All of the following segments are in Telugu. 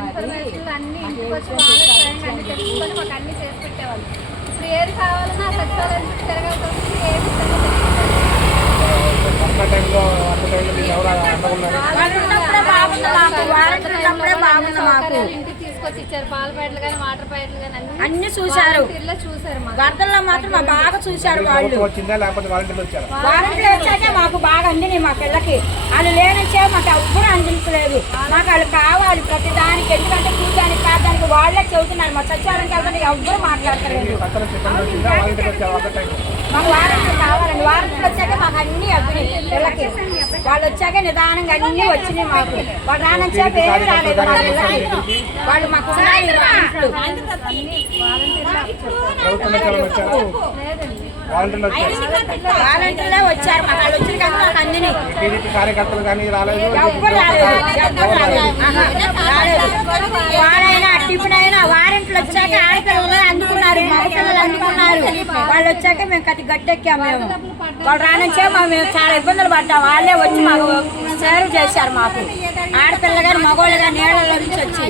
ఇన్ఫర్మేషన్ అన్ని ఇంటికి వచ్చి వాళ్ళే స్వయంగా అన్ని తెలుసుకొని మాకు అన్ని చేసి పెట్టేవాళ్ళు. ఇప్పుడు ఏది కావాలన్నా సచివాలయం తిరగాల్సి వస్తుంది. ఏది ఇంటికి తీసుకొచ్చి ఇచ్చారు. పాల ప్యాకెట్లు కానీ వాటర్ ప్యాకెట్లు కానీ అన్ని చూశారు. వరదల్లో మాత్రం బాగా చూశారు వాళ్ళు. వారంటీలు వచ్చాకే మాకు బాగా అందినాయి. మా పిల్లకి వాళ్ళు లేనిచ్చే మాకు ఎవ్వరూ అందించలేదు. మాకు వాళ్ళు కావాలి ప్రతి దానికి. ఎందుకంటే కూర్చోడానికి కాదానికి వాళ్ళే చెబుతున్నారు. మా సచివాలయం వెళ్తే ఎవ్వరూ మాట్లాడతలేదు. మాకు వారంటీలు కావాలండి. వారంటీలు వచ్చాక మాకు అన్ని అవ్వినాయి పిల్లకి. వాళ్ళు వచ్చాక నిదానంగా అన్ని వచ్చినాయి మాకు. వాళ్ళు రానొచ్చాక ఏమి రాలేదు మా పిల్లకి. వాళ్ళు మాకు వాలంటీర్లే వచ్చారు. మాకు వాళ్ళు వచ్చిన కానీ మాకు అందినాయి. వాళ్ళైనా టిఫిన్ అయినా వారంటీలు వచ్చాక ఆడపిల్లలు అందుకున్నారు, మగపిల్లలు అందుకున్నారు. వాళ్ళు వచ్చాక మేము కతి గట్టెక్కాము. మేము వాళ్ళు రానిచ్చే మేము చాలా ఇబ్బందులు పడ్డాం. వాళ్ళే వచ్చి మాకు సేవ్ చేశారు. మాకు ఆడపిల్ల కానీ మగవాళ్ళు కానీ నీళ్ళలో నుంచి వచ్చి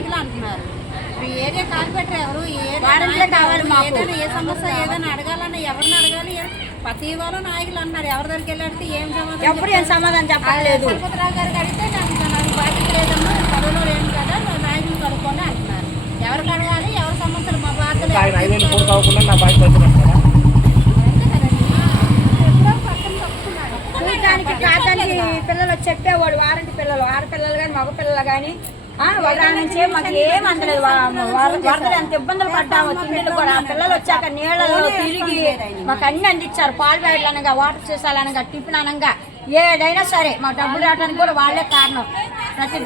ఏరియా కార్పొరేటర్ ఎవరు వారంటీలే కావాలి మాకు. ఏ సమస్య ఏదైనా అడగాలన్నా ఎవరిని అడగాలి? ప్రతి వాళ్ళు నాయకులు అన్నారు. ఎవరి దగ్గరికి వెళ్ళాడితే ఎప్పుడు ఏం సమాధానం చెప్పలేదు. తిరుపతిరావు గారికి అడిగితే నాకు బాధ్యత లేదమ్మా, పదవిలో లేను కదా, నాయకులు కనుక్కొని అంటున్నారు. ఎవరికి అడగాలి? ఎవరి సమస్యలు మా బాధ్యత చూడటానికి కాదానికి పిల్లలు చెప్పేవాడు. వారంటీ పిల్లలు ఆడపిల్లలు కానీ మగపిల్లలు కానీ వాళ్ళ నుంచి మాకు ఏం అందలేదు. వరదలు ఎంత ఇబ్బందులు పడ్డాము. తిండిలు కూడా పిల్లలు వచ్చాక నీళ్ళలో తిరిగి మాకు అన్ని అందించారు. పాలు ప్యాకెట్లు అనగా వాటర్ సీసాలు అనగా టిఫిన్ అనగా ఏదైనా సరే మాకు డబ్బులు రావడానికి కూడా వాళ్ళే కారణం. ప్రతి